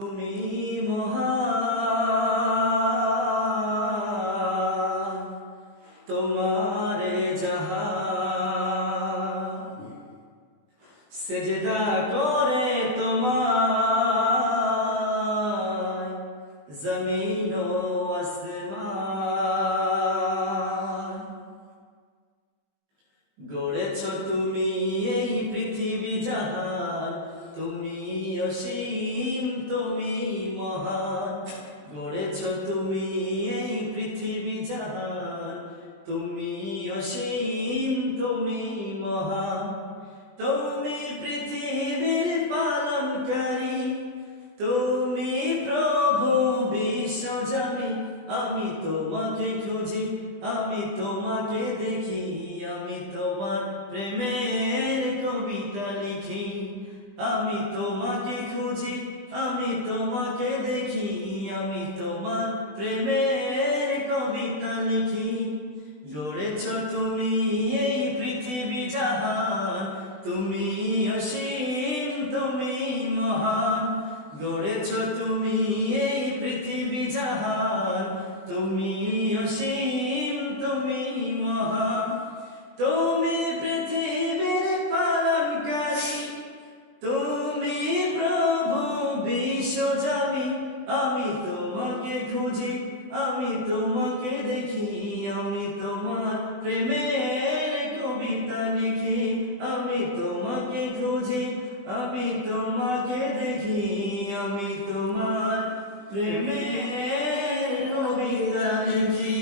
তুমি মহান, তোমারে জাহান সেজদা করে তোমায় জমিন ও আসমান। গড়েছ তুমি এই পৃথিবী জাহান, তুমি অসীম, তুমি মহান। গড়েছ তুমি এই পৃথিবী জাহান, তুমি অসীম, তুমি মহান। তুমি পৃথিবীর পালনকারী, তুমি প্রভু বিশ্বজামি। আমি তোমাকে খুঁজি, আমি তোমাকে দেখি, আমি তোমার প্রেমের কবিতা লিখি। আমি তোমাকে খুঁজি, আমি তোমাকে দেখি, আমি তোমার প্রেমের কবিতা লিখি। গড়েছ তুমি এই পৃথিবী জাহান, তুমি অসীম, তুমি মহান। গড়েছ তুমি এই পৃথিবী জাহান, তুমি অসীম, তুমি মহান। তুমি পৃথিবীর পালনকারী, তুমি প্রভু বিশ্বজামি। আমি তোমাকে খুঁজি, আমি তোমাকে দেখি, আমি তোমার প্রেমের কবিতা লিখি। আমি তোমাকে খুঁজি, আমি তোমাকে দেখি, আমি তোমার প্রেমের কবিতা লিখি।